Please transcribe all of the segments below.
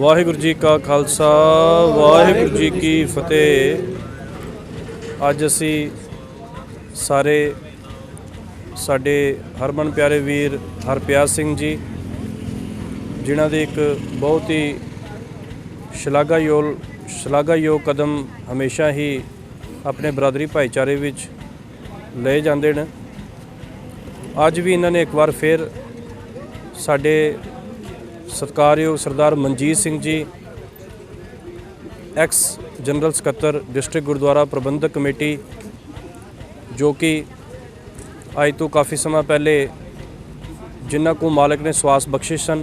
वाहिगुरू जी का खालसा वाहिगुरू जी की फतेह। अज असी सारे साडे हरमन प्यारे वीर हरप्यार सिंह जी जिन्हां दे एक बहुत ही शलाघायोग कदम हमेशा ही अपने बरादरी भाईचारे विच ले जाते हैं। अज भी इन्होंने एक बार फिर साडे सत्कारयोग सरदार Manjeet Singh ji x general सकत्तर district gurdwara प्रबंधक कमेटी जो कि अज तो काफ़ी समय पहले जिन्हों को मालिक ने स्वास बख्शे सन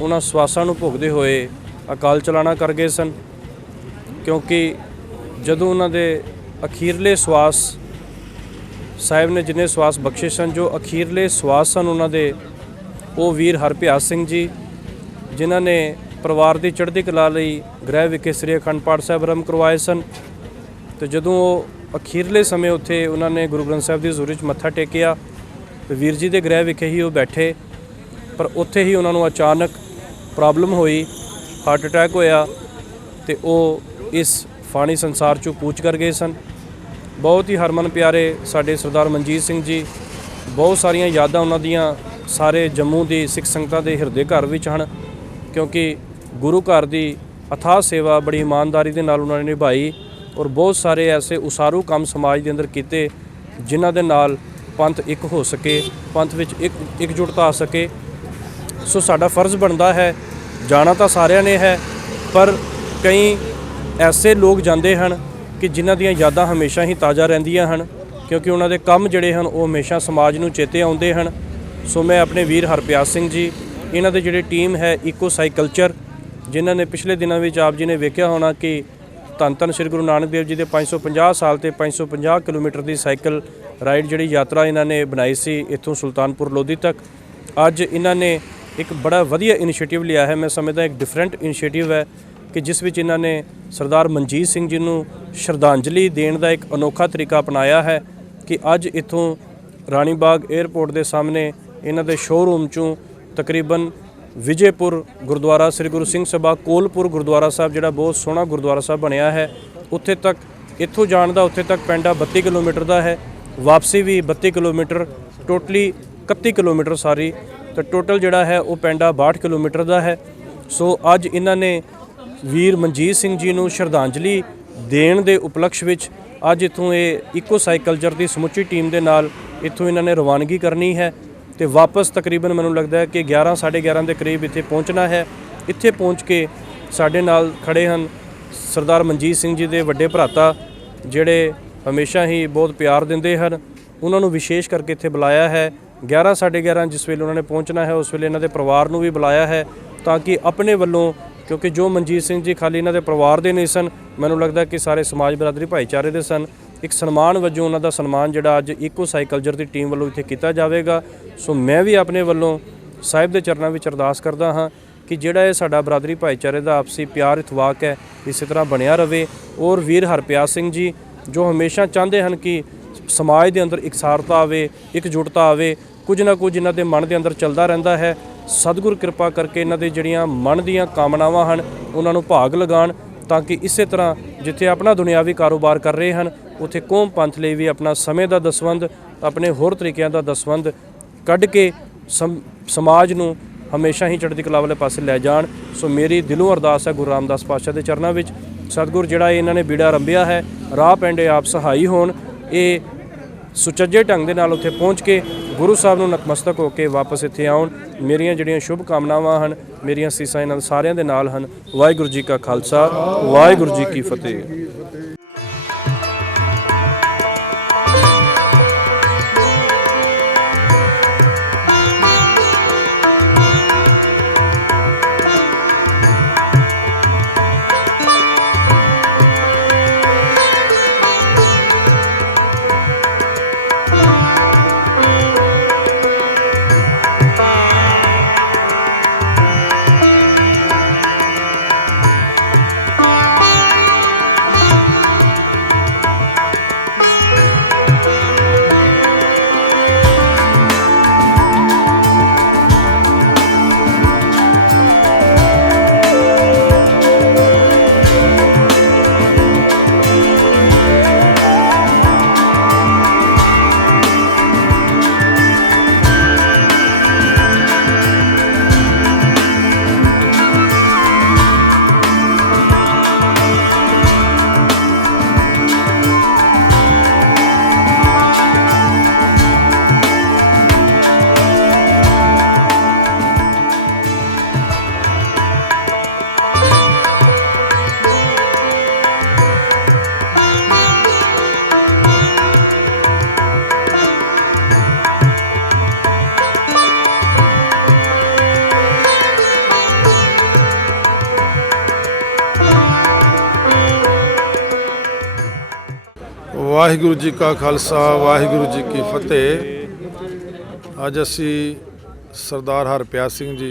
उन्होंने स्वासां नूं भोगदे हुए अकाल चलाना कर गए सन, क्योंकि जदों उन्होंने अखीरले स्वास साहिब ने जिन्हें स्वास बख्शे सन जो अखीरले स्वास सन उन्होंने वो वीर हरप्यार सिंह जी जिन्हों ने परिवार की चढ़ती कला लई गृह विखे श्री अखंड पाठ साहिब आरंभ करवाए सन। तो जदों अखीरले समय उत्थे उन्होंने गुरु ग्रंथ साहिब की हज़ूरी मत्था टेकिया तो वीर जी के गृह विखे ही वो बैठे, पर उत्थे ही उन्होंने अचानक प्रॉब्लम हुई, हार्ट अटैक होया तो वो इस फानी संसार चों कूच कर गए सन। बहुत ही हरमन प्यारे साडे सरदार मनजीत सिंह जी, बहुत सारिया यादां उन्हां दियां सारे जम्मू की सिख संगतां दे हिरदे घर विच हन, क्योंकि गुरु घर की अथाह सेवा बड़ी ईमानदारी के नाल उन्होंने निभाई और बहुत सारे ऐसे उसारू काम समाज के अंदर किए जिन्हां दे नाल पंथ एक हो सके, पंथ विच एकजुटता आ सके। सो साडा फर्ज बनता है, जाना तो सारिਆਂ ने है, पर कई ऐसे लोग जाते हैं कि जिन्हां दियां यादां हमेशा ही ताज़ा रहिंदियां हन, क्योंकि उन्होंने काम जिहड़े हन वो हमेशा समाज नूं चेते आउंदे हन। सो मैं अपने वीर हरप्यार सिंह जी इन्हां दे जिहड़ी टीम है इको साइकल्चर जिन्हां ने पिछले दिनों में आप जी ने वेख्या होना कि धन धन श्री गुरु नानक देव जी के 550 साल ते 550 किलोमीटर की साइकिल राइड जिहड़ी यात्रा इन्हां ने बनाई सी इत्थों सुल्तानपुर लोधी तक। अज इन्हां ने एक बड़ा वधिया इनिशिएटिव लिया है, मैं समझदा एक डिफरेंट इनिशिएटिव है कि जिस विच इन्हां ने सरदार मनजीत सिंह जी नूं श्रद्धांजलि देण दा एक अनोखा तरीका अपनाया है कि अज इत्थों रानी बाग एयरपोर्ट के सामने इन्हां दे शोरूम चों तकरीबन विजयपुर गुरुद्वारा श्री गुरु सिंह सभा कोलपुर गुरुद्वारा साहब जिहड़ा बहुत सोहना गुरुद्वारा साहब बनया है उत्थे तक इत्थों जाण दा उत्थे तक पिंड 32 किलोमीटर का है, वापसी भी 32 किलोमीटर, टोटली 31 किलोमीटर सारी, तो टोटल जिहड़ा है वो पिंड 62 किलोमीटर का है। सो अज इन्हां ने वीर मनजीत सिंह जी नूं श्रद्धांजलि देण दे उपलक्ष विच अज इत्थों ये इको साइकल्चर की समुची टीम के नाल इत्थों इन्हां ने रवानगी करनी है तो वापस तकरीबन मैनूं लगता है कि 11 साढ़े 11 के करीब इत्थे पहुँचना है। इत्थे पहुँच के साडे नाल खड़े हैं सरदार मनजीत सिंह जी के वड्डे भराता जिहड़े हमेशा ही बहुत प्यार दिंदे हैं, उन्होंने विशेष करके इत्थे बुलाया है। 11 साढ़े 11 जिस वेले उन्होंने पहुँचना है उस वेले इन्हां दे परिवार नूं भी बुलाया है ताकि अपने वल्लों, क्योंकि जो मनजीत सिंह जी खाली इन्हां दे परिवार दे नहीं सन, मैनूं लगदा कि सारे समाज बरादरी भाईचारे दे सन, एक सन्मान वजों उन्हां दा सन्मान जिहड़ा अज इको साइकल्चर की टीम वालों इत्थे कीता जावेगा। सो मैं भी अपने वल्लों साहिब दे चरनां विच अरदास करदा हाँ कि जिहड़ा ये साडा बरादरी भाईचारे दा आपसी प्यार इतवाक है इस तरह बनिया रहे। और वीर हरप्यार सिंह जी जो हमेशा चाहते हैं कि समाज के अंदर इकसारता आवे, एकजुटता आवे, कुछ ना कुछ इन्हां दे मन के अंदर चलता रहता है। सतगुर कृपा करके इन्हां दे जिहड़ियां मन दीयां कामनावां हन उन्हां नूं भाग लगाण, ताकि इस तरह जिथे अपना दुनियावी कारोबार कर रहे हैं उत्थे कौम पंथ लई भी अपना समय का दसवंध, अपने होर तरीकों का दसवंध कढ़ के समाज नूं ਹਮੇਸ਼ਾ ਹੀ ਚੜ੍ਹਦੀ ਕਲਾ ਵਾਲੇ ਪਾਸੇ ਲੈ ਜਾਣ। ਸੋ ਮੇਰੀ ਦਿਲੋਂ ਅਰਦਾਸ ਹੈ ਗੁਰੂ ਰਾਮਦਾਸ ਪਾਤਸ਼ਾਹ ਦੇ ਚਰਨਾਂ ਵਿੱਚ, ਸਤਿਗੁਰ ਜਿਹੜਾ ਇਹਨਾਂ ਨੇ ਬੀੜਾ ਰੰਭਿਆ ਹੈ, ਰਾਹ ਪੈਂਡੇ ਆਪ ਸਹਾਈ ਹੋਣ, ਇਹ ਸੁਚੱਜੇ ਢੰਗ ਦੇ ਨਾਲ ਉੱਥੇ ਪਹੁੰਚ ਕੇ ਗੁਰੂ ਸਾਹਿਬ ਨੂੰ ਨਤਮਸਤਕ ਹੋ ਕੇ ਵਾਪਸ ਇੱਥੇ ਆਉਣ। ਮੇਰੀਆਂ ਜਿਹੜੀਆਂ ਸ਼ੁਭ ਕਾਮਨਾਵਾਂ ਹਨ, ਮੇਰੀਆਂ ਸੀਸਾਂ ਇਹਨਾਂ ਸਾਰਿਆਂ ਦੇ ਨਾਲ ਹਨ। ਵਾਹਿਗੁਰੂ ਜੀ ਕਾ ਖਾਲਸਾ, ਵਾਹਿਗੁਰੂ ਜੀ ਕੀ ਫਤਿਹ। ਵਾਹਿਗੁਰੂ ਜੀ ਕਾ ਖਾਲਸਾ, ਵਾਹਿਗੁਰੂ ਜੀ ਕੀ ਫਤਿਹ। ਅੱਜ ਅਸੀਂ ਸਰਦਾਰ ਹਰਪਿਆਰ ਸਿੰਘ ਜੀ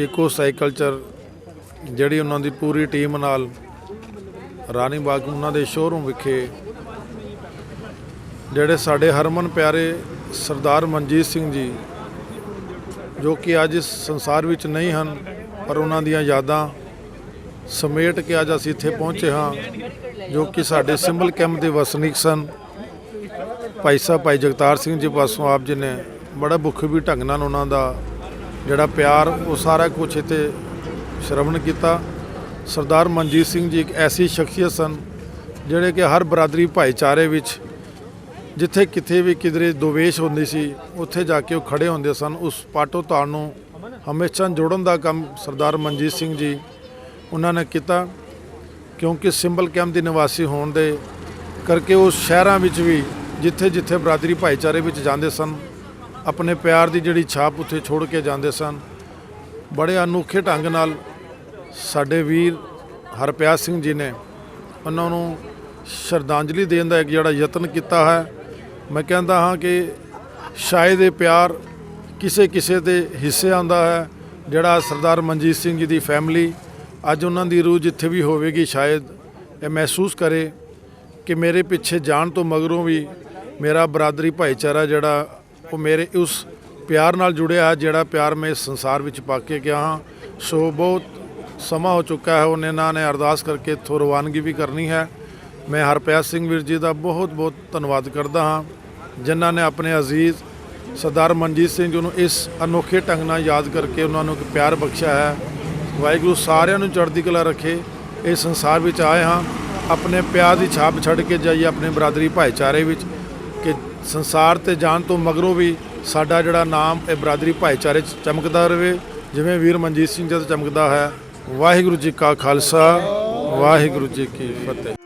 ਈਕੋ ਸਾਈਕਲਚਰ ਜਿਹੜੀ ਉਹਨਾਂ ਦੀ ਪੂਰੀ ਟੀਮ ਨਾਲ ਰਾਣੀ ਬਾਗ ਉਹਨਾਂ ਦੇ ਸ਼ੋਰੂਮ ਵਿਖੇ ਜਿਹੜੇ ਸਾਡੇ ਹਰਮਨ ਪਿਆਰੇ ਸਰਦਾਰ ਮਨਜੀਤ ਸਿੰਘ ਜੀ ਜੋ ਕਿ ਅੱਜ ਇਸ ਸੰਸਾਰ ਵਿੱਚ ਨਹੀਂ ਹਨ, ਪਰ ਉਹਨਾਂ ਦੀਆਂ ਯਾਦਾਂ ਸਮੇਟ ਕੇ ਅੱਜ ਅਸੀਂ ਇੱਥੇ ਪਹੁੰਚੇ ਹਾਂ, ਜੋ ਕਿ ਸਾਡੇ ਸਿੰਬਲ ਕੈਂਪ ਦੇ ਵਸਨੀਕ ਸਨ। ਭਾਈ ਜਗਤਾਰ ਸਿੰਘ ਜੀ ਪਾਸੋਂ ਆਪ ਜੀ ਨੇ ਬੜਾ ਬਖੂਬੀ ਢੰਗ ਨਾਲ ਉਹਨਾਂ ਦਾ ਜਿਹੜਾ ਪਿਆਰ ਉਹ ਸਾਰਾ ਕੁਛ ਇੱਥੇ ਸ਼ਰਵਣ ਕੀਤਾ। ਸਰਦਾਰ ਮਨਜੀਤ ਸਿੰਘ ਜੀ ਇੱਕ ਐਸੀ ਸ਼ਖਸੀਅਤ ਸਨ ਜਿਹੜੇ ਕਿ ਹਰ ਬਰਾਦਰੀ ਭਾਈਚਾਰੇ ਵਿੱਚ ਜਿੱਥੇ ਕਿਤੇ ਵੀ ਕਿਧਰੇ ਦੁਵੇਸ਼ ਹੁੰਦੀ ਸੀ ਉੱਥੇ ਜਾ ਕੇ ਉਹ ਖੜੇ ਹੁੰਦੇ ਸਨ। ਉਸ ਪਾਟੋ ਤਾਣ ਨੂੰ ਹਮੇਸ਼ਾ ਜੋੜਨ ਦਾ ਕੰਮ ਸਰਦਾਰ ਮਨਜੀਤ ਸਿੰਘ ਜੀ ਉਹਨਾਂ ਨੇ ਕੀਤਾ, ਕਿਉਂਕਿ ਸਿੰਬਲ ਕੈਂਪ ਦੇ ਨਿਵਾਸੀ ਹੋਣ ਦੇ ਕਰਕੇ ਉਹ ਸ਼ਹਿਰਾਂ ਵਿੱਚ ਵੀ ਜਿੱਥੇ ਜਿੱਥੇ ਬਰਾਦਰੀ ਭਾਈਚਾਰੇ ਵਿੱਚ ਜਾਂਦੇ ਸਨ ਆਪਣੇ ਪਿਆਰ ਦੀ ਜਿਹੜੀ ਛਾਪ ਉੱਥੇ ਛੋੜ ਕੇ ਜਾਂਦੇ ਸਨ। ਬੜੇ ਅਨੋਖੇ ਢੰਗ ਨਾਲ ਸਾਡੇ ਵੀਰ ਹਰਪਿਆਰ ਸਿੰਘ ਜੀ ਨੇ ਉਹਨਾਂ ਨੂੰ ਸ਼ਰਧਾਂਜਲੀ ਦੇਣ ਦਾ ਇੱਕ ਜਿਹੜਾ ਯਤਨ ਕੀਤਾ ਹੈ। ਮੈਂ ਕਹਿੰਦਾ ਹਾਂ ਕਿ ਸ਼ਾਇਦ ਇਹ ਪਿਆਰ ਕਿਸੇ ਕਿਸੇ ਦੇ ਹਿੱਸੇ ਆਉਂਦਾ ਹੈ। ਜਿਹੜਾ ਸਰਦਾਰ ਮਨਜੀਤ ਸਿੰਘ ਜੀ ਦੀ ਫੈਮਿਲੀ ਅੱਜ ਉਹਨਾਂ ਦੀ ਰੂਹ ਜਿੱਥੇ ਵੀ ਹੋਵੇਗੀ ਸ਼ਾਇਦ ਇਹ ਮਹਿਸੂਸ ਕਰੇ ਕਿ ਮੇਰੇ ਪਿੱਛੇ ਜਾਣ ਤੋਂ ਮਗਰੋਂ ਵੀ ਮੇਰਾ ਬਰਾਦਰੀ ਭਾਈਚਾਰਾ ਜਿਹੜਾ ਉਹ ਮੇਰੇ ਉਸ ਪਿਆਰ ਨਾਲ ਜੁੜਿਆ ਜਿਹੜਾ ਪਿਆਰ ਮੈਂ ਇਸ ਸੰਸਾਰ ਵਿੱਚ ਪਾ ਕੇ ਗਿਆ ਹਾਂ। ਸੋ ਬਹੁਤ ਸਮਾਂ ਹੋ ਚੁੱਕਾ ਹੈ, ਉਹਨਾਂ ਨੇ ਅਰਦਾਸ ਕਰਕੇ ਇੱਥੋਂ ਰਵਾਨਗੀ ਵੀ ਕਰਨੀ ਹੈ। ਮੈਂ ਹਰਪਿਆਰ ਸਿੰਘ ਵੀਰ ਜੀ ਦਾ ਬਹੁਤ ਬਹੁਤ ਧੰਨਵਾਦ ਕਰਦਾ ਹਾਂ ਜਿਨ੍ਹਾਂ ਨੇ ਆਪਣੇ ਅਜ਼ੀਜ਼ ਸਰਦਾਰ ਮਨਜੀਤ ਸਿੰਘ ਜੀ ਨੂੰ ਇਸ ਅਨੋਖੇ ਢੰਗ ਨਾਲ ਯਾਦ ਕਰਕੇ ਉਹਨਾਂ ਨੂੰ ਇੱਕ ਪਿਆਰ ਬਖਸ਼ਿਆ ਹੈ। ਵਾਹਿਗੁਰੂ ਸਾਰਿਆਂ ਨੂੰ ਚੜ੍ਹਦੀ ਕਲਾ ਰੱਖੇ। ਇਸ ਸੰਸਾਰ ਵਿੱਚ ਆਏ ਹਾਂ ਆਪਣੇ ਪਿਆਰ ਦੀ ਛਾਪ ਛੱਡ ਕੇ ਜਾਈਏ ਆਪਣੇ ਬਰਾਦਰੀ ਭਾਈਚਾਰੇ ਵਿੱਚ, ਕਿ ਸੰਸਾਰ ਤੇ ਜਾਣ ਤੋਂ ਮਗਰੋਂ ਵੀ ਸਾਡਾ ਜਿਹੜਾ ਨਾਮ ਇਹ ਬਰਾਦਰੀ ਭਾਈਚਾਰੇ 'ਚ ਚਮਕਦਾ ਰਹੇ ਜਿਵੇਂ ਵੀਰ ਮਨਜੀਤ ਸਿੰਘ ਜੀ ਦਾ ਚਮਕਦਾ ਹੈ। ਵਾਹਿਗੁਰੂ ਜੀ ਕਾ ਖਾਲਸਾ, ਵਾਹਿਗੁਰੂ ਜੀ ਕੀ ਫਤਿਹ।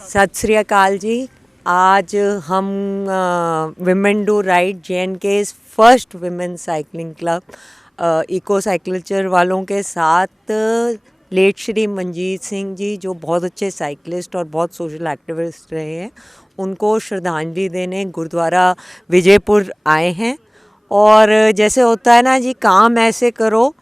सत श्री अकाल जी। आज हम women do ride JNK first women cycling club eco साइकिलचर वालों के साथ लेट श्री मंजीत सिंह जी, जो बहुत अच्छे साइकिलिस्ट और बहुत सोशल एक्टिविस्ट रहे हैं, उनको श्रद्धांजलि देने गुरुद्वारा विजयपुर आए हैं। और जैसे होता है ना जी, काम ऐसे करो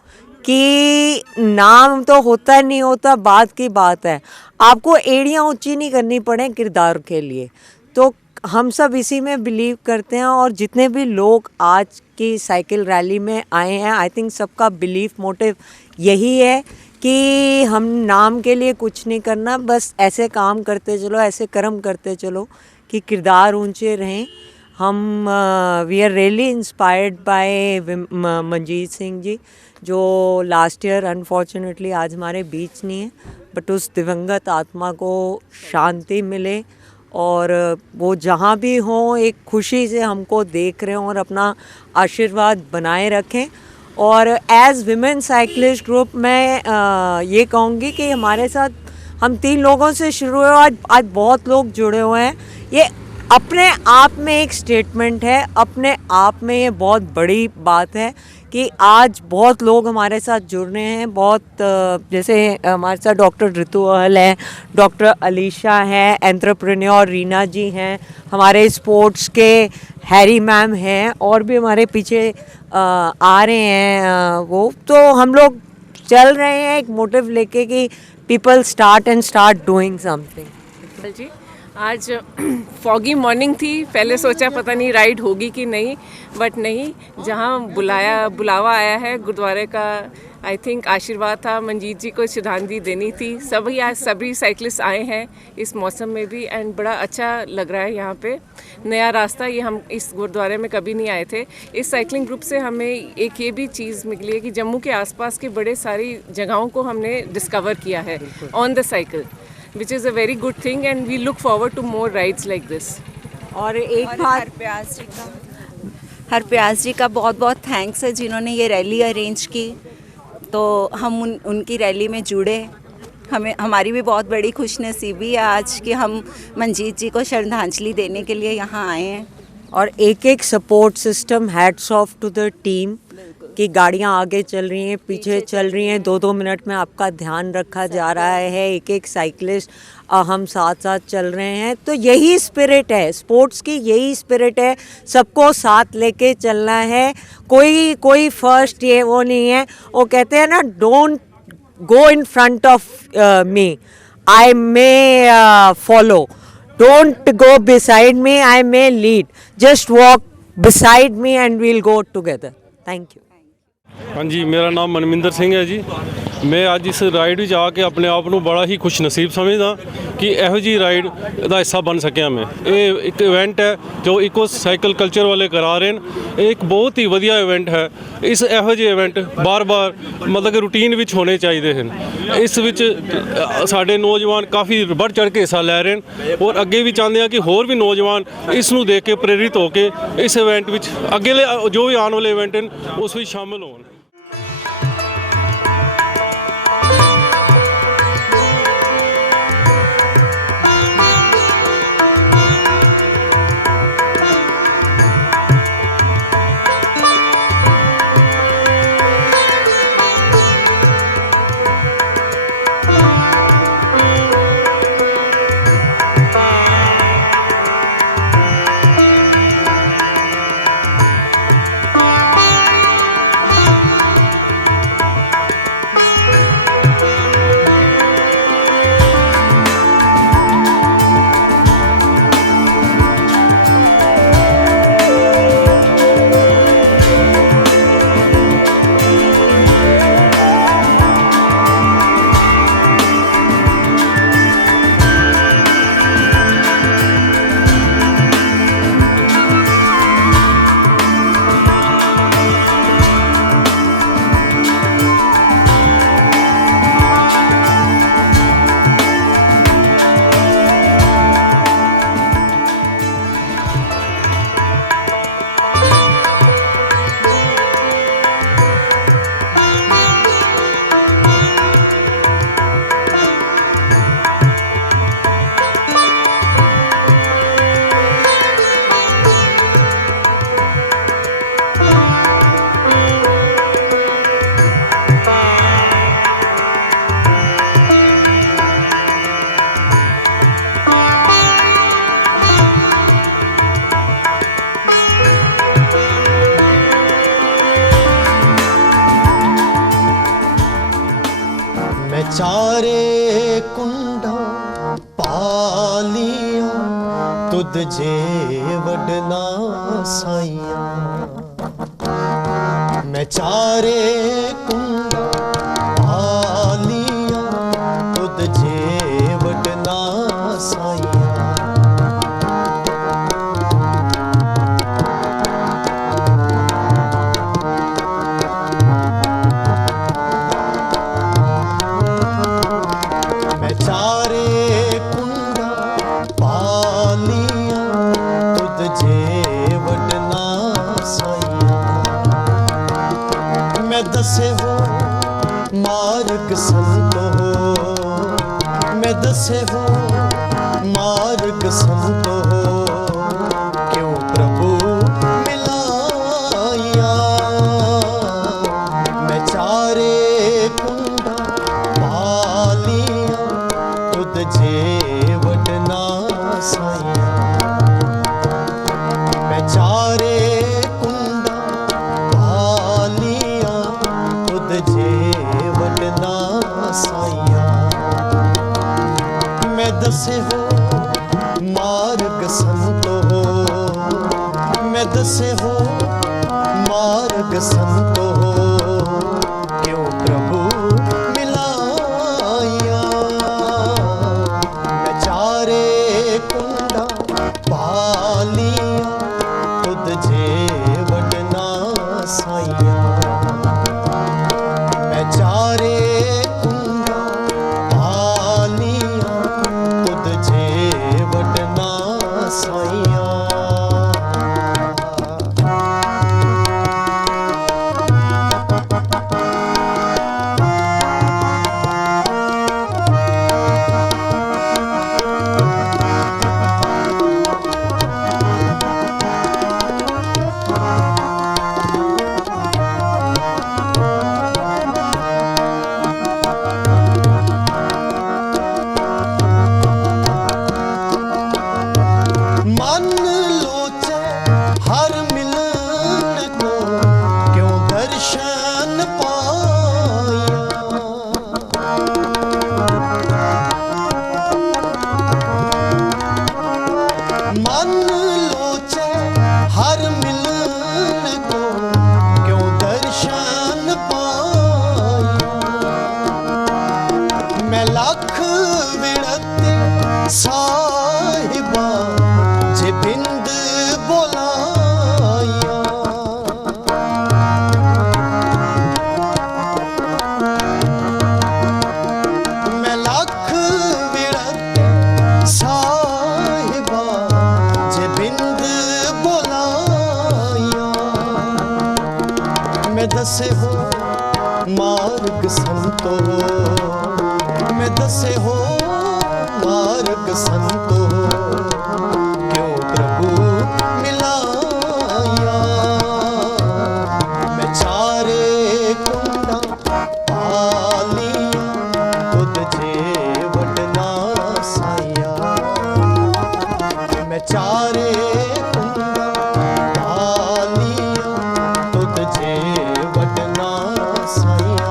कि नाम तो होता नहीं होता, बात की बात है, आपको एड़ियाँ ऊंची नहीं करनी पड़े किरदार के लिए। तो हम सब इसी में बिलीव करते हैं और जितने भी लोग आज की साइकिल रैली में आए हैं, आई थिंक सबका बिलीफ मोटिव यही है कि हम नाम के लिए कुछ नहीं करना, बस ऐसे काम करते चलो, ऐसे कर्म करते चलो कि किरदार ऊंचे रहें। हम we are really inspired by Manjeet Singh ji, जो लास्ट ईयर अनफॉर्चुनेटली आज हमारे बीच नहीं है, बट उस दिवंगत आत्मा को शांति मिले और वो जहाँ भी हों एक खुशी से हमको देख रहे हों और अपना आशीर्वाद बनाए रखें। और एज विमेन साइकिलिस्ट ग्रुप मैं ये कहूँगी कि हमारे साथ हम 3 लोगों से शुरू हुए, आज बहुत लोग जुड़े हुए हैं। ये अपने आप में एक स्टेटमेंट है, अपने आप में ये बहुत बड़ी बात है कि आज बहुत लोग हमारे साथ जुड़ रहे हैं। बहुत जैसे हमारे साथ डॉक्टर ऋतु अहल हैं, डॉक्टर अलीशा हैं, एंटरप्रेन्योर रीना जी हैं, हमारे स्पोर्ट्स के हैरी मैम हैं, और भी हमारे पीछे आ रहे हैं वो। तो हम लोग चल रहे हैं एक मोटिव लेके कि पीपल स्टार्ट डूइंग समथिंग। जी, आज फॉगी मॉर्निंग थी, पहले सोचा पता नहीं राइड होगी कि नहीं, बट नहीं, जहाँ बुलावा आया है गुरुद्वारे का, आई थिंक आशीर्वाद था, मंजीत जी को श्रद्धांजलि देनी थी। सभी साइकिलिस्ट आए हैं इस मौसम में भी, एंड बड़ा अच्छा लग रहा है यहाँ पे। नया रास्ता, ये हम इस गुरुद्वारे में कभी नहीं आए थे। इस साइकिलिंग ग्रुप से हमें एक ये भी चीज़ मिली है कि जम्मू के आसपास के बड़े सारी जगहों को हमने डिस्कवर किया है on the cycle, which is a very good thing, and we look forward to more rides like this. और एक बात हरप्यास जी का बहुत बहुत थैंक्स है जिन्होंने ये रैली अरेंज की, तो हम उनकी रैली में जुड़े। हमारी भी बहुत बड़ी खुशनसीबी है आज कि हम मंजीत जी को श्रद्धांजलि देने के लिए यहाँ आए हैं। और एक support system, hats off to the team कि गाड़ियाँ आगे चल रही हैं, पीछे चल रही हैं, 2-2 मिनट में आपका ध्यान रखा जा रहा है, एक साइकिलिस्ट हम साथ साथ चल रहे हैं। तो यही स्पिरिट है स्पोर्ट्स की, यही स्पिरिट है, सबको साथ लेके चलना है। कोई फर्स्ट ये वो नहीं है। वो कहते हैं ना, don't go in front of me, I may follow, don't go beside me, I may lead, just walk beside me and we'll go together. Thank you. हाँ जी, मेरा नाम मनविंदर सिंह है जी। मैं ਅੱਜ ਇਸ ਰਾਈਡ ਵਿੱਚ ਆ ਕੇ ਆਪਣੇ ਆਪ ਨੂੰ ਬੜਾ ਹੀ ਖੁਸ਼ਨਸੀਬ ਸਮਝਦਾ ਕਿ ਇਹੋ ਜੀ ਰਾਈਡ ਦਾ ਹਿੱਸਾ ਬਣ ਸਕਿਆ ਮੈਂ। ਇਹ ਇੱਕ ਇਵੈਂਟ ਹੈ ਜੋ ਇਕੋ ਸਾਈਕਲ ਕਲਚਰ ਵਾਲੇ ਕਰਾ ਰਹੇ ਨੇ। ਇਹ ਇੱਕ ਬਹੁਤ ਹੀ ਵਧੀਆ ਇਵੈਂਟ ਹੈ। ਇਹੋ ਜਿਹੇ ਇਵੈਂਟ ਬਾਰ-ਬਾਰ ਮਤਲਬ ਕਿ ਰੂਟੀਨ ਵਿੱਚ ਹੋਣੇ ਚਾਹੀਦੇ ਹਨ। ਇਸ ਵਿੱਚ ਸਾਡੇ ਨੌਜਵਾਨ ਕਾਫੀ ਵੱਧ ਚੜ੍ਹ ਕੇ ਹਿੱਸਾ ਲੈ ਰਹੇ ਨੇ ਔਰ ਅੱਗੇ ਵੀ ਚਾਹੁੰਦੇ ਆ ਕਿ ਹੋਰ ਵੀ ਨੌਜਵਾਨ ਇਸ ਨੂੰ ਦੇਖ ਕੇ ਪ੍ਰੇਰਿਤ ਹੋ ਕੇ ਇਸ ਇਵੈਂਟ ਵਿੱਚ ਅੱਗੇ ਜੋ ਵੀ ਆਉਣ ਵਾਲੇ ਇਵੈਂਟ ਹਨ ਉਸ ਵਿੱਚ ਸ਼ਾਮਲ ਹੋਣ। चारे कुंडा पालिया तुद जे वडना साइया मैं चारे कुंडा पालिया तुद जे वडना साइया दसे हो मार्ग संतो मैं दसे हो मार्ग संतो क्यों प्रभु मिलाया मैं चारे कुंडा पालिया तुद जे वडना साइया मैं चारे कुंडा पालिया जे वडना साइया मैं दसे हो मार्ग संतो मैं दसे हो मार्ग संतो क्यों प्रभु मिलाया मैं चारे कुंडा पालिया तुद जे वडना साइया चारे कुंडा पालिया तुद जे वडना साइया साहिबा जे बिंद बोलाया मैं लाख विरत साहिबा जे बिंद बोलाया मैं दसे हो मार्ग संतो मैं दसे हो मार्ग संतो क्यों प्रभु मिलाया मैं चारे कुंडा पालिया तुद जे वडना साइया मैं चारे कुंडा पालिया तुद जे वडना साइया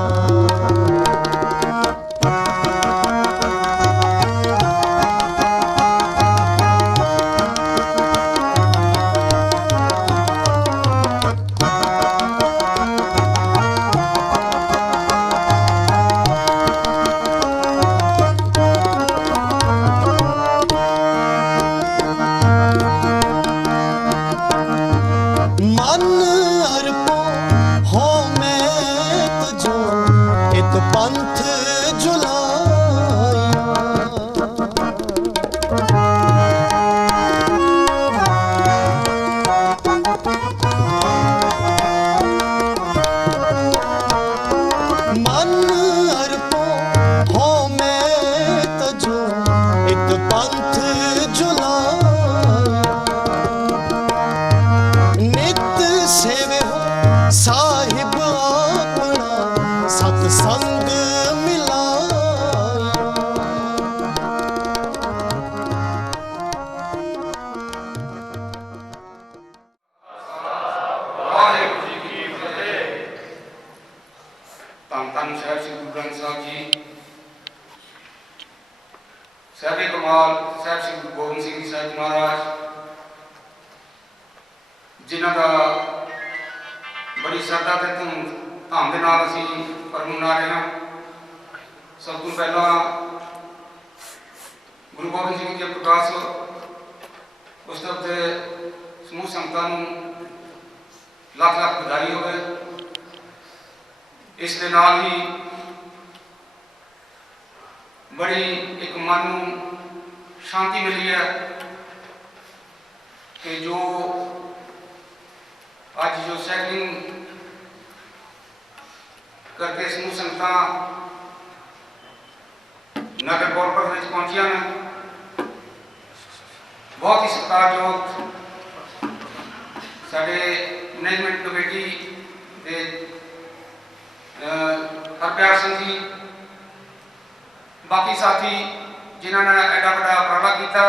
गोबिंद सिंह साहिब महाराज जिन्हों का बड़ी श्रद्धा ते धाम के नाल असी पर्व मना रहे हैं। सब तो पहला गुरु गोबिंद सिंह जी प्रकाश उत्सव के समूह संगतां नूं लाख लाख बधाई होवे। इस दे नाल ही बड़ी एक मन नूं शांति मिली है कि जो आज जो साइकिलिंग करके समूह संगतां नगर कौरपत में पहुंचिया ने, बहुत ही सत्कारयोग साडे मैनेजमेंट कमेटी के हरप्यार सिंह जी, बाकी साथी जिन्होंने एडा बड़ा उपराला किया।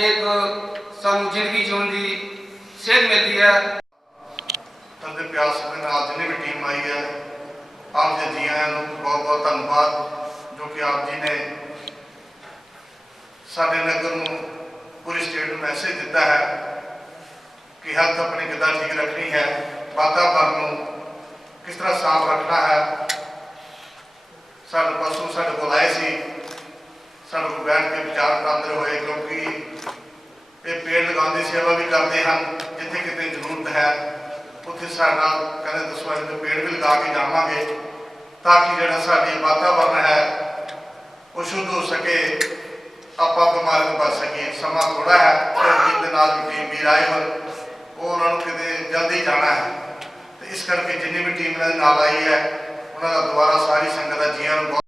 एक सानू जिंदगी जीवन की सेहत मिलती है। तब प्यार समझ जिन्हें भी टीम आई है, आप जी जी आया बहुत बहुत धन्यवाद जो कि आप जी ने साडे नगर में पूरी स्टेट में मैसेज दिता है कि हेल्थ अपनी कितना ठीक रखनी है, वातावरण किस तरह साफ रखना है। साढ़े परसों साढ़े को आए सी, साढ़े को बैठ के विचार कराते हुए, क्योंकि ये पेड़ लगाने की सेवा भी करते हैं, जिथे कितनी जरूरत है उत्थे साडा कहते 10 बजे पेड़ भी लगा के जावांगे ताकि जिहड़ा साडी वातावरण है वो शुद्ध हो सके, आप बीमारी तो बच सके। समा थोड़ा है क्योंकि टीम भी आए हो वो उन्होंने कितने जल्दी जाना है, तो इस करके जिन्नी भी टीम इन्होंने नाल आई है उन्होंने दोबारा सारी संगत का जीवन बहुत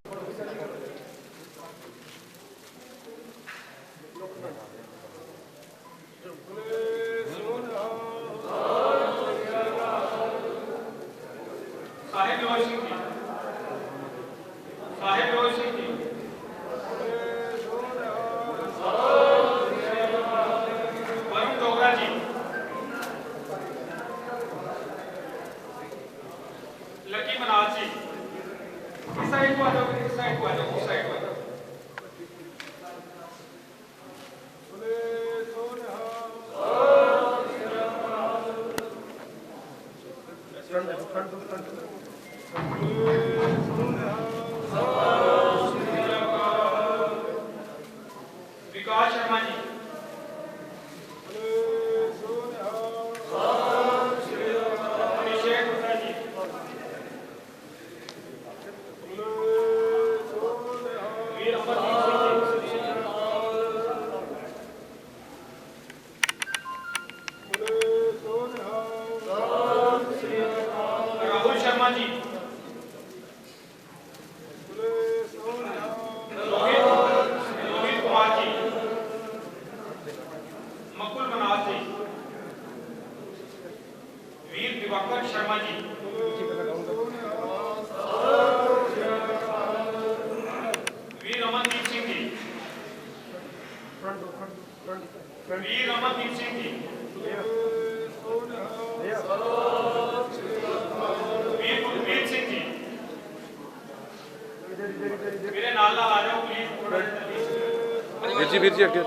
वीर जी अगे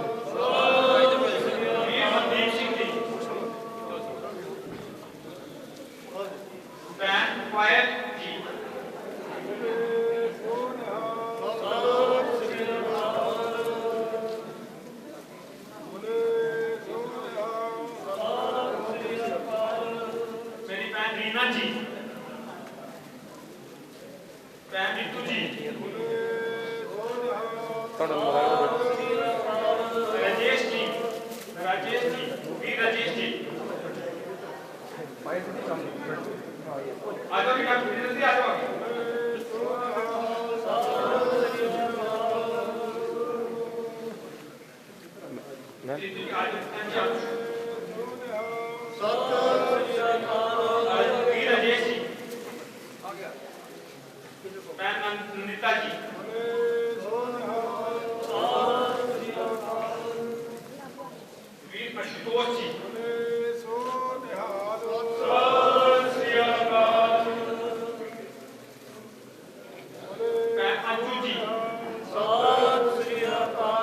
Sat Sri Akal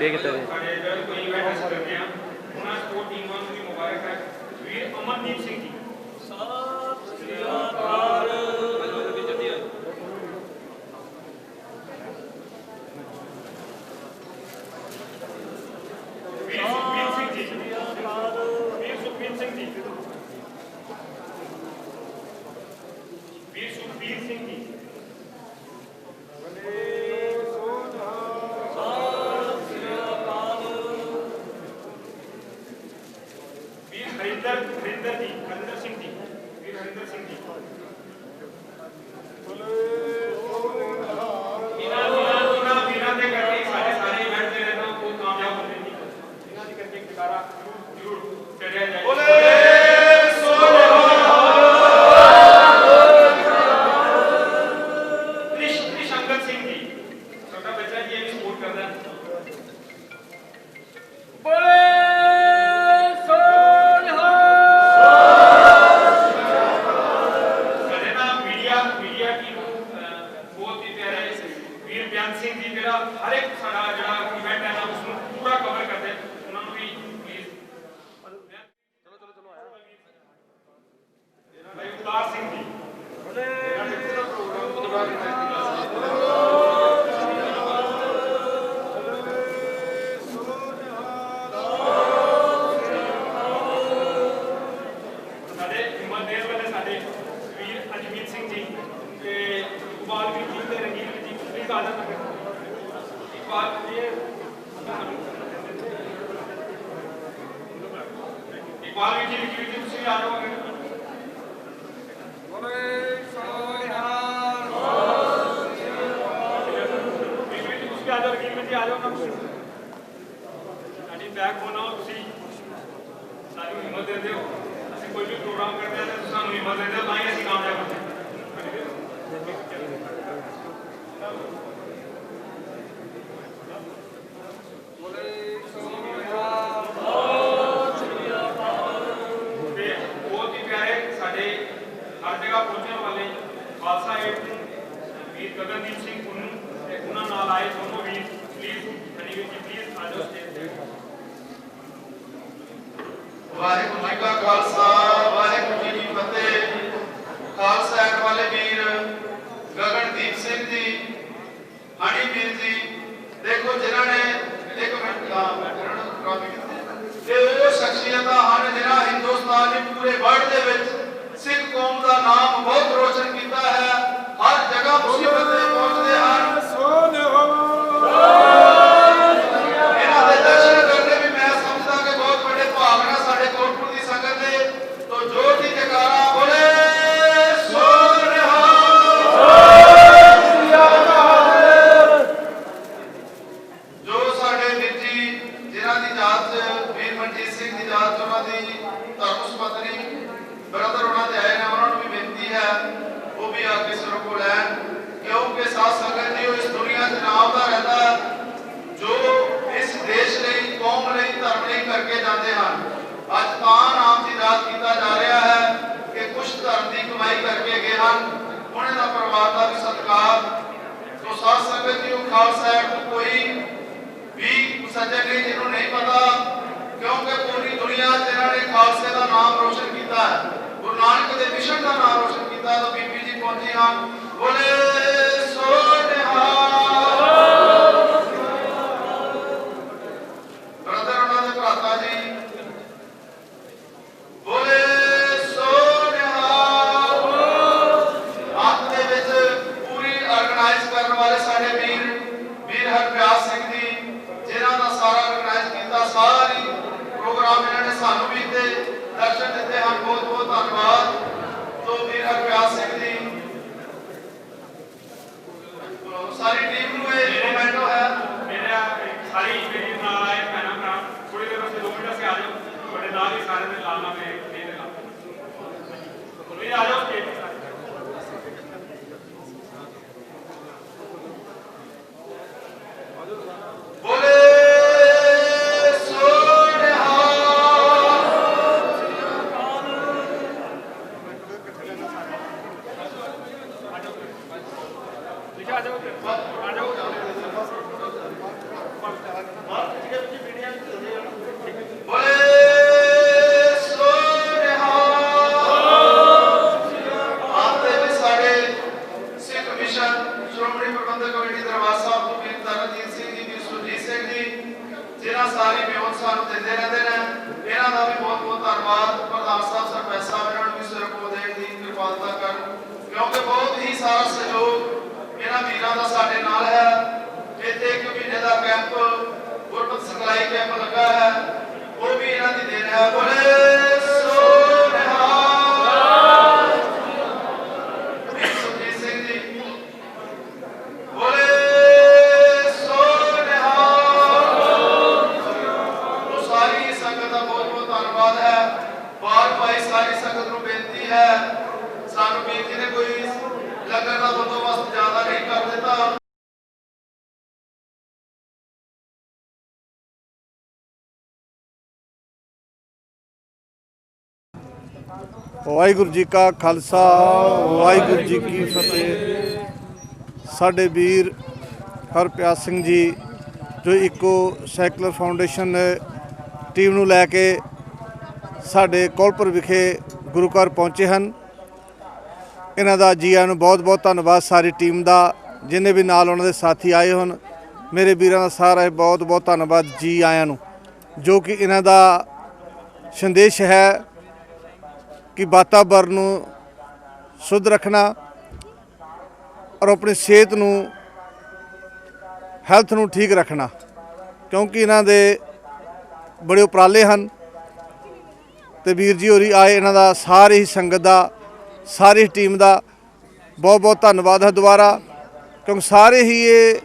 ਪੇ ਕੀਤਾ ਜੀ। ਸਾਡੇ ਇੱਧਰ ਕੋਈ ਇਵੈਂਟ ਅਸੀਂ ਕਰਦੇ ਹਾਂ, ਉਹਨਾਂ ਸਪੋਰਟ ਟੀਮਾਂ ਨੂੰ ਵੀ ਮੁਬਾਰਕ ਹੈ। ਵੀਰ ਅਮਨਦੀਪ ਸਿੰਘ ਜੀ, ਸਤਿ ਸ੍ਰੀ ਅਕਾਲ। ਵੀਰ ਸੁਖਬੀਰ ਸਿੰਘ ਜੀ, ਵੀਰ ਸੁਖਬੀਰ ਸਿੰਘ ਜੀ, ਵੀਰ ਸੁਖਬੀਰ ਸਿੰਘ ਜੀ, हरिंदर जी, हरिंदर सिंह जी, वीर हरिंदर सिंह जी, वीरां दे करके सारे सारे इवेंट दे रहना वो कामयाब होते जी। इन्हां दी करके जकारा जरूर चढ़िया जाए। त्रिशंकर सिंह जी, छोटा बच्चा जी, ये भी सपोर्ट करता है। सिंह जी मेरा हर एक सारा जड़ा इवेंट है ना उसको पूरा कवर करते हैं, उन्होंने भी प्लीज भाई उदार सिंह जी, साडे हिम्मत देने वाले साडे वीर अजमीत सिंह जी ते इकबाल वीर जी ते रंगील जी, प्लीज आ जाओ। इकबाल जी ਤੁਸੀਂ ਆ ਜਾਓ। ਤੁਸੀਂ ਆ ਜਾਓ, ਰਕੀਲ ਜੀ ਆ ਜਾਓ ਨਾ। ਸਾਡੀ ਬੈਕ ਹੋਣਾ ਤੁਸੀਂ ਸਾਨੂੰ ਹਿੰਮਤ ਦੇ ਦਿਓ। ਅਸੀਂ ਕੋਈ ਵੀ ਪ੍ਰੋਗਰਾਮ ਕਰਦੇ ਹਾਂ ਤਾਂ ਸਾਨੂੰ ਹਿੰਮਤ ਦੇ ਦਿਓ, ਤਾਂ ਹੀ ਅਸੀਂ ਕਾਮਯਾਬ ਹੁੰਦੇ ਹਾਂ। हर जगह पहुंचने वाले खालसा एड वीर गगनदीप सिंह उन्होंने नाल आए दोनों वीर, प्लीज हनीवीर जी प्लीज आ जाओ स्टेज पे। वाहिगुरू जी का खालसा, वाहिगुरू जी की फतेह। खालसा एड वाले वीर गगनदीप सिंह जी, हनीवीर जी, देखो जिन्होंने एक मिनट वो शख्सियत हैं जिन्हें हिंदुस्तान के पूरे वर्ल्ड दे विच सिख कौम का नाम बहुत रोशन किया है। हर जगह मुसीबत पहुंचते हैं, इन्हां दे दर्शन करने भी मैं समझदा कि बहुत बड़े भावना साडे कोटपुर की संगत दे। तो जोर दी जयकारा बोले जो साडे वीर जी जिन्हां दी जात वीर मनजीत सिंह की जात, उन्हां दी धर्म सुपत्नी ब्रदर उन्होंने आए हैं, उन्होंने भी बेनती है वो भी आगे सिरों को लैन, क्योंकि साथ संगत जी इस दुनिया च नाम का रहता है जो इस देश लिए, कौम लिए, धर्म लिए करके जाते हैं। अज नाम जी याद किया जा रहा है कि कुछ धर्म की कमाई करके गए हैं, उन्होंने परिवार का भी सत्कार। तो साथ संगत जी खालसा एड कोई भी सज्जन नहीं जिन्होंने नहीं पता, क्योंकि पूरी दुनिया जिन्होंने खालसे का नाम रोशन किया है, गुरु नानक के मिशन का नाम रोशन किया। तो बीबी जी पहुंची हाँ, बोले ब्रदर उन्होंने भ्राता जी, बोले हाथ दे विच पूरी ऑर्गेनाइज करने वाले साडे वीर वीर हरप्यार सिंह जी, जिन्हों का सारा ऑर्गेनाइज किया, सारी प्रोग्राम इन्होंने सानू भी दर्शन देते हैं, बहुत बहुत धन्यवाद। तो वीर हरप्यार सिंह जी, तो सारी टीम को मोमेंटो है। मेरा सारी मेरी नाल आए भैन भरा थोड़ी देर से 2 मिनट से आ जाओ, बड़े नाल ही सारे ने लाना में नहीं देगा, तो आ जाओ स्टेज पे। बोले आ जाओ ਧੰਨਵਾਦ ਪ੍ਰਧਾਨ ਸਾਹਿਬ ਸਰਪੰਚ ਸਾਹਿਬ ਇਹਨਾਂ ਨੂੰ ਵੀ ਸਿਰਫ ਦੇਣ ਦੀ ਕਿਰਪਾਲਤਾ ਕਰਨ, ਕਿਉਂਕਿ ਬਹੁਤ ਹੀ ਸਾਰਾ ਸਹਿਯੋਗ ਇਹਨਾਂ ਵੀਰਾਂ ਦਾ ਸਾਡੇ ਨਾਲ ਹੈ। ਇੱਥੇ 1 ਮਹੀਨੇ ਦਾ ਕੈਂਪ ਗੁਰਮਤਿ ਸਿਖਲਾਈ ਕੈਂਪ ਲੱਗਾ ਹੈ, ਉਹ ਵੀ ਇਹਨਾਂ ਦੀ ਦੇਣ ਹੈ। ਬੋਲੇ ਸੋ ਨਿਹਾਲ। ਵੀਰ ਸੁਖਜੀਤ ਸਿੰਘ ਜੀ, ਬੋਲੇ ਸੋ ਨਿਹਾਲ। ਉਹ ਸਾਰੀ ਸੰਗਤ ਦਾ ਬਹੁਤ ਬਹੁਤ ਧੰਨਵਾਦ ਹੈ। ਬਾਰ ਭਾਈ ਸਾਰੀ ਸੰਗਤ ਨੂੰ ਬੇਨਤੀ ਹੈ, ਸਾਨੂੰ ਵੀਰ ਜੀ ਨੇ ਕੋਈ ਲੰਗਰ ਦਾ ਬੰਦੋਬਸਤ ਜ਼ਿਆਦਾ ਨਹੀਂ ਕਰ ਦਿੱਤਾ। ਵਾਹਿਗੁਰੂ ਜੀ ਕਾ ਖਾਲਸਾ, ਵਾਹਿਗੁਰੂ ਜੀ ਕੀ ਫਤਿਹ। ਸਾਡੇ ਵੀਰ ਹਰਪਿਆਰ ਸਿੰਘ ਜੀ ਜੋ ਇਕੋ ਸਾਈਕਲਰ ਫਾਊਂਡੇਸ਼ਨ ਟੀਮ ਨੂੰ ਲੈ ਕੇ ਸਾਡੇ ਕੋਲਪੁਰ ਵਿਖੇ ਗੁਰੂ ਘਰ ਪਹੁੰਚੇ ਹਨ। ਇਹਨਾਂ ਦਾ ਜੀ ਆਇਆਂ ਨੂੰ ਬਹੁਤ ਬਹੁਤ ਧੰਨਵਾਦ ਸਾਰੀ ਟੀਮ ਦਾ, ਜਿੰਨੇ ਵੀ ਨਾਲ ਉਹਨਾਂ ਦੇ ਸਾਥੀ ਆਏ ਹਨ। ਮੇਰੇ ਵੀਰਾਂ ਦਾ ਸਾਰਾ ਬਹੁਤ ਬਹੁਤ ਧੰਨਵਾਦ ਜੀ ਆਇਆਂ ਨੂੰ, ਜੋ ਕਿ ਇਹਨਾਂ ਦਾ ਸੰਦੇਸ਼ ਹੈ ਕਿ ਵਾਤਾਵਰਨ ਨੂੰ ਸ਼ੁੱਧ ਰੱਖਣਾ ਔਰ ਆਪਣੀ ਸਿਹਤ ਨੂੰ, ਹੈਲਥ ਨੂੰ ਠੀਕ ਰੱਖਣਾ, ਕਿਉਂਕਿ ਇਹਨਾਂ ਦੇ ਬੜੇ ਉਪਰਾਲੇ ਹਨ। ਤੇ ਵੀਰ ਜੀ ਹੋਰੀ ਆਏ, ਇਹਨਾਂ ਦਾ ਸਾਰੀ ਹੀ ਸੰਗਤ ਦਾ, ਸਾਰੀ ਟੀਮ ਦਾ ਬਹੁਤ ਬਹੁਤ ਧੰਨਵਾਦ ਹੈ ਦੁਬਾਰਾ, ਕਿਉਂਕਿ ਸਾਰੇ ਹੀ ਇਹ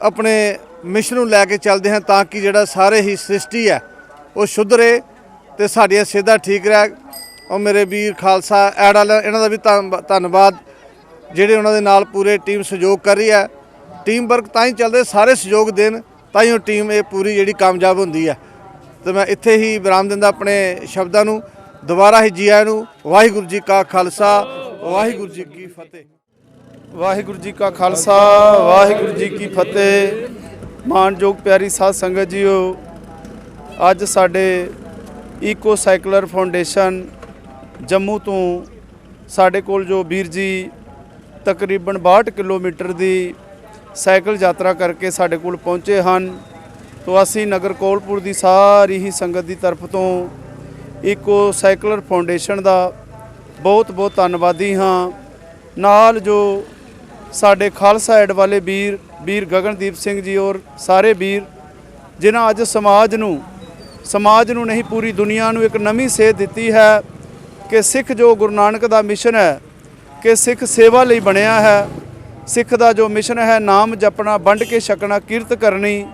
ਆਪਣੇ ਮਿਸ਼ਨ ਨੂੰ ਲੈ ਕੇ ਚੱਲਦੇ ਹਨ ਤਾਂ ਕਿ ਜਿਹੜਾ ਸਾਰੇ ਹੀ ਸ੍ਰਿਸ਼ਟੀ ਹੈ ਉਹ ਸ਼ੁੱਧ ਰਹੇ ਤੇ ਸਾਡੀਆਂ ਸਿਹਤਾਂ ਠੀਕ ਰਹਿ। ਔਰ ਮੇਰੇ ਵੀਰ ਖਾਲਸਾ ਐਡ ਵਾਲੇ, ਇਹਨਾਂ ਦਾ ਵੀ ਧੰਨਵਾਦ, ਜਿਹੜੇ ਉਹਨਾਂ ਦੇ ਨਾਲ ਪੂਰੇ ਟੀਮ ਸਹਿਯੋਗ ਕਰ ਰਹੀ ਹੈ। ਟੀਮ ਵਰਕ ਤਾਂ ਹੀ ਚੱਲਦੇ, ਸਾਰੇ ਸਹਿਯੋਗ ਦੇਣ ਤਾਂ ਹੀ ਉਹ ਟੀਮ ਇਹ ਪੂਰੀ ਜਿਹੜੀ ਕਾਮਯਾਬ ਹੁੰਦੀ ਹੈ। ਤੇ ਮੈਂ ਇੱਥੇ ਹੀ ਵਿਰਾਮ ਦਿੰਦਾ ਆਪਣੇ ਸ਼ਬਦਾਂ ਨੂੰ। ਦੁਬਾਰਾ ਹੀ ਜੀ ਆਇਆਂ ਨੂੰ। ਵਾਹਿਗੁਰੂ ਜੀ ਕਾ ਖਾਲਸਾ, ਵਾਹਿਗੁਰੂ ਜੀ ਕੀ ਫਤਿਹ। ਵਾਹਿਗੁਰੂ ਜੀ ਕਾ ਖਾਲਸਾ, ਵਾਹਿਗੁਰੂ ਜੀ ਕੀ ਫਤਿਹ। ਮਾਣਯੋਗ ਪਿਆਰੀ ਸਾਧ ਸੰਗਤ ਜੀਓ, ਅੱਜ ਸਾਡੇ ਈਕੋ ਸਾਈਕਲਰ ਫਾਊਂਡੇਸ਼ਨ ਜੰਮੂ ਤੋਂ ਸਾਡੇ ਕੋਲ ਜੋ ਵੀਰ ਜੀ ਤਕਰੀਬਨ 62 ਕਿਲੋਮੀਟਰ ਦੀ ਸਾਈਕਲ ਯਾਤਰਾ ਕਰਕੇ ਸਾਡੇ ਕੋਲ ਪਹੁੰਚੇ ਹਨ। ਤੋਂ ਅਸੀਂ ਨਗਰ ਕੋਲਪੁਰ ਦੀ ਸਾਰੀ ਹੀ ਸੰਗਤ ਦੀ ਤਰਫ ਤੋਂ ਈਕੋ ਸਾਈਕਲਰ ਫਾਊਂਡੇਸ਼ਨ ਦਾ ਬਹੁਤ ਬਹੁਤ ਧੰਨਵਾਦੀ ਹਾਂ। ਨਾਲ ਜੋ ਸਾਡੇ ਖਾਲਸਾ ਐਡ ਵਾਲੇ ਵੀਰ ਗਗਨਦੀਪ ਸਿੰਘ ਜੀ ਔਰ ਸਾਰੇ ਵੀਰ, ਜਿਨ੍ਹਾਂ ਅੱਜ ਸਮਾਜ ਨੂੰ ਨਹੀਂ ਪੂਰੀ ਦੁਨੀਆ ਨੂੰ ਇੱਕ ਨਵੀਂ ਸੇਧ ਦਿੱਤੀ ਹੈ ਕਿ ਸਿੱਖ ਜੋ ਗੁਰੂ ਨਾਨਕ ਦਾ ਮਿਸ਼ਨ ਹੈ ਕਿ ਸਿੱਖ ਸੇਵਾ ਲਈ ਬਣਿਆ ਹੈ। ਸਿੱਖ ਦਾ ਜੋ ਮਿਸ਼ਨ ਹੈ ਨਾਮ ਜਪਣਾ, ਵੰਡ ਕੇ ਛਕਣਾ, ਕਿਰਤ ਕਰਨੀ,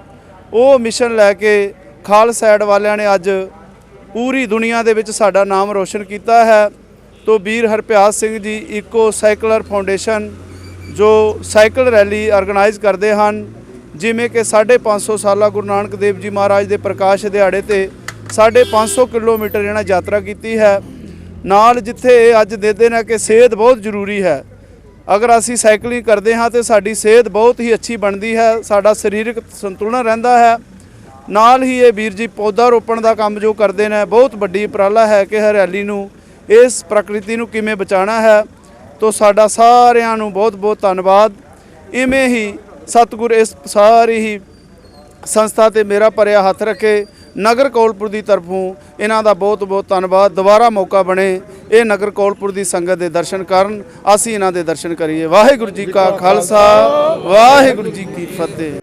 ਉਹ ਮਿਸ਼ਨ ਲੈ ਕੇ ਖਾਲਸਾ ਐਡ ਵਾਲਿਆਂ ਨੇ ਅੱਜ ਪੂਰੀ ਦੁਨੀਆ ਦੇ ਵਿੱਚ ਸਾਡਾ ਨਾਮ ਰੋਸ਼ਨ ਕੀਤਾ ਹੈ। ਤੋਂ ਵੀਰ ਹਰਪਿਆਰ ਸਿੰਘ ਜੀ ਈਕੋ ਸਾਈਕਲਰ ਫਾਊਂਡੇਸ਼ਨ ਜੋ ਸਾਈਕਲ ਰੈਲੀ ਆਰਗੇਨਾਈਜ਼ ਕਰਦੇ ਹਨ, ਜਿਵੇਂ ਕਿ 550 ਸਾਲਾ ਗੁਰੂ ਨਾਨਕ ਦੇਵ ਜੀ ਮਹਾਰਾਜ ਦੇ ਪ੍ਰਕਾਸ਼ ਦਿਹਾੜੇ ਤੇ 550 ਕਿਲੋਮੀਟਰ ਇਹਨਾਂ ਯਾਤਰਾ ਕੀਤੀ ਹੈ। ਨਾਲ ਜਿੱਥੇ ਅੱਜ ਦੇਦੇ ਨੇ ਕਿ ਸਿਹਤ ਬਹੁਤ ਜ਼ਰੂਰੀ ਹੈ। ਅਗਰ ਅਸੀਂ ਸਾਈਕਲਿੰਗ ਕਰਦੇ ਹਾਂ ਤੇ ਸਾਡੀ ਸਿਹਤ ਬਹੁਤ ਹੀ ਅੱਛੀ ਬਣਦੀ ਹੈ, ਸਾਡਾ ਸਰੀਰਕ ਸੰਤੁਲਨ ਰਹਿੰਦਾ ਹੈ। ਨਾਲ ਹੀ ਇਹ ਵੀਰ ਜੀ ਪੌਦਾ ਰੋਪਣ ਦਾ ਕੰਮ ਜੋ ਕਰਦੇ ਨੇ, ਬਹੁਤ ਵੱਡੀ ਉਪਰਾਲਾ ਹੈ ਕਿ ਹਰਿਆਲੀ ਨੂੰ, ਇਸ ਪ੍ਰਕਿਰਤੀ ਨੂੰ ਕਿਵੇਂ ਬਚਾਉਣਾ ਹੈ। ਤੋਂ ਸਾਡਾ ਸਾਰਿਆਂ ਨੂੰ ਬਹੁਤ ਬਹੁਤ ਧੰਨਵਾਦ। ਇਵੇਂ ਹੀ ਸਤਿਗੁਰ ਇਸ ਸਾਰੀ ਹੀ ਸੰਸਥਾ ਤੇ ਮੇਰਾ ਭਰਿਆ ਹੱਥ ਰੱਖੇ। ਨਗਰ ਕੋਲਪੁਰ ਦੀ ਤਰਫੋਂ ਇਹਨਾਂ ਦਾ ਬਹੁਤ ਬਹੁਤ ਧੰਨਵਾਦ। ਦੁਬਾਰਾ ਮੌਕਾ ਬਣੇ ਇਹ ਨਗਰ ਕੋਲਪੁਰ ਦੀ ਸੰਗਤ ਦੇ ਦਰਸ਼ਨ ਕਰਨ, ਅਸੀਂ ਇਹਨਾਂ ਦੇ ਦਰਸ਼ਨ ਕਰੀਏ। ਵਾਹਿਗੁਰੂ ਜੀ ਕਾ ਖਾਲਸਾ, ਵਾਹਿਗੁਰੂ ਜੀ ਕੀ ਫਤਿਹ।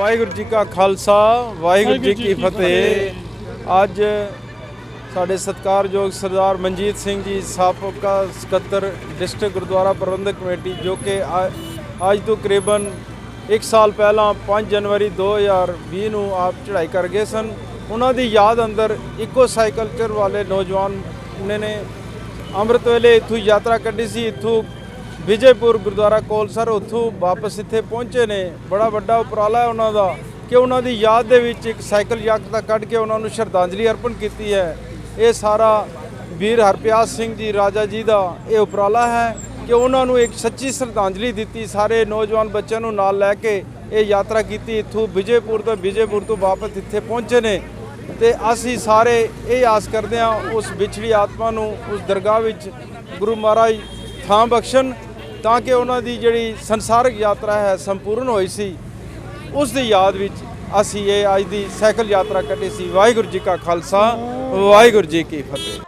ਵਾਹਿਗੁਰੂ ਜੀ ਕਾ ਖਾਲਸਾ ਵਾਹਿਗੁਰੂ ਜੀ ਕੀ ਫਤਿਹ। ਅੱਜ ਸਾਡੇ ਸਤਿਕਾਰਯੋਗ ਸਰਦਾਰ ਮਨਜੀਤ ਸਿੰਘ ਜੀ ਸਾਬਕਾ ਸਕੱਤਰ ਡਿਸਟ੍ਰਿਕਟ ਗੁਰਦੁਆਰਾ ਪ੍ਰਬੰਧਕ ਕਮੇਟੀ, ਜੋ ਕਿ ਅੱਜ ਤੋਂ ਕਰੀਬਨ 1 ਸਾਲ ਪਹਿਲਾਂ 5 ਜਨਵਰੀ 2020 ਨੂੰ ਆਪ ਚੜ੍ਹਾਈ ਕਰ ਗਏ ਸਨ, ਉਹਨਾਂ ਦੀ ਯਾਦ ਅੰਦਰ ਇਕੋ ਸਾਈਕਲਚਰ ਵਾਲੇ ਨੌਜਵਾਨ ਨੇ ਅੰਮ੍ਰਿਤ ਵੇਲੇ ਇੱਥੋਂ ਯਾਤਰਾ ਕੱਢੀ ਸੀ। ਇੱਥੋਂ ਵਿਜੇਪੁਰ ਗੁਰਦੁਆਰਾ ਕੋਲਸਰ ਉੱਥੋਂ ਵਾਪਸ ਇੱਥੇ ਪਹੁੰਚੇ ਨੇ। ਬੜਾ ਵੱਡਾ ਉਪਰਾਲਾ ਹੈ ਉਹਨਾਂ ਦਾ ਕਿ ਉਹਨਾਂ ਦੀ ਯਾਦ ਦੇ ਵਿੱਚ ਇੱਕ ਸਾਈਕਲ ਯਾਤਰਾ ਕੱਢ ਕੇ ਉਹਨਾਂ ਨੂੰ ਸ਼ਰਧਾਂਜਲੀ ਅਰਪਣ ਕੀਤੀ ਹੈ। ਇਹ ਸਾਰਾ ਵੀਰ ਹਰਪਿਆਸ ਸਿੰਘ ਜੀ ਰਾਜਾ ਜੀ ਦਾ ਇਹ ਉਪਰਾਲਾ ਹੈ ਕਿ ਉਹਨਾਂ ਨੂੰ ਇੱਕ ਸੱਚੀ ਸ਼ਰਧਾਂਜਲੀ ਦਿੱਤੀ। ਸਾਰੇ ਨੌਜਵਾਨ ਬੱਚਿਆਂ ਨੂੰ ਨਾਲ ਲੈ ਕੇ ਇਹ ਯਾਤਰਾ ਕੀਤੀ। ਇੱਥੋਂ ਵਿਜੇਪੁਰ ਤੋਂ ਵਾਪਸ ਇੱਥੇ ਪਹੁੰਚੇ ਨੇ ਤੇ ਅਸੀਂ ਸਾਰੇ ਇਹ ਆਸ ਕਰਦੇ ਹਾਂ ਉਸ ਵਿਛੜੀ ਆਤਮਾ ਨੂੰ ਉਸ ਦਰਗਾਹ ਵਿੱਚ ਗੁਰੂ ਮਹਾਰਾਜ ਥਾਂ ਬਖਸ਼ਣ, ਤਾਂ ਕਿ ਉਹਨਾਂ ਦੀ ਜਿਹੜੀ ਸੰਸਾਰਿਕ ਯਾਤਰਾ ਹੈ ਸੰਪੂਰਨ ਹੋਈ ਸੀ, ਉਸ ਦੀ ਯਾਦ ਵਿੱਚ ਅਸੀਂ ਇਹ ਅੱਜ ਦੀ ਸਾਈਕਲ ਯਾਤਰਾ ਕੱਢੀ ਸੀ। ਵਾਹਿਗੁਰੂ ਜੀ ਕਾ ਖਾਲਸਾ ਵਾਹਿਗੁਰੂ ਜੀ ਕੀ ਫਤਿਹ।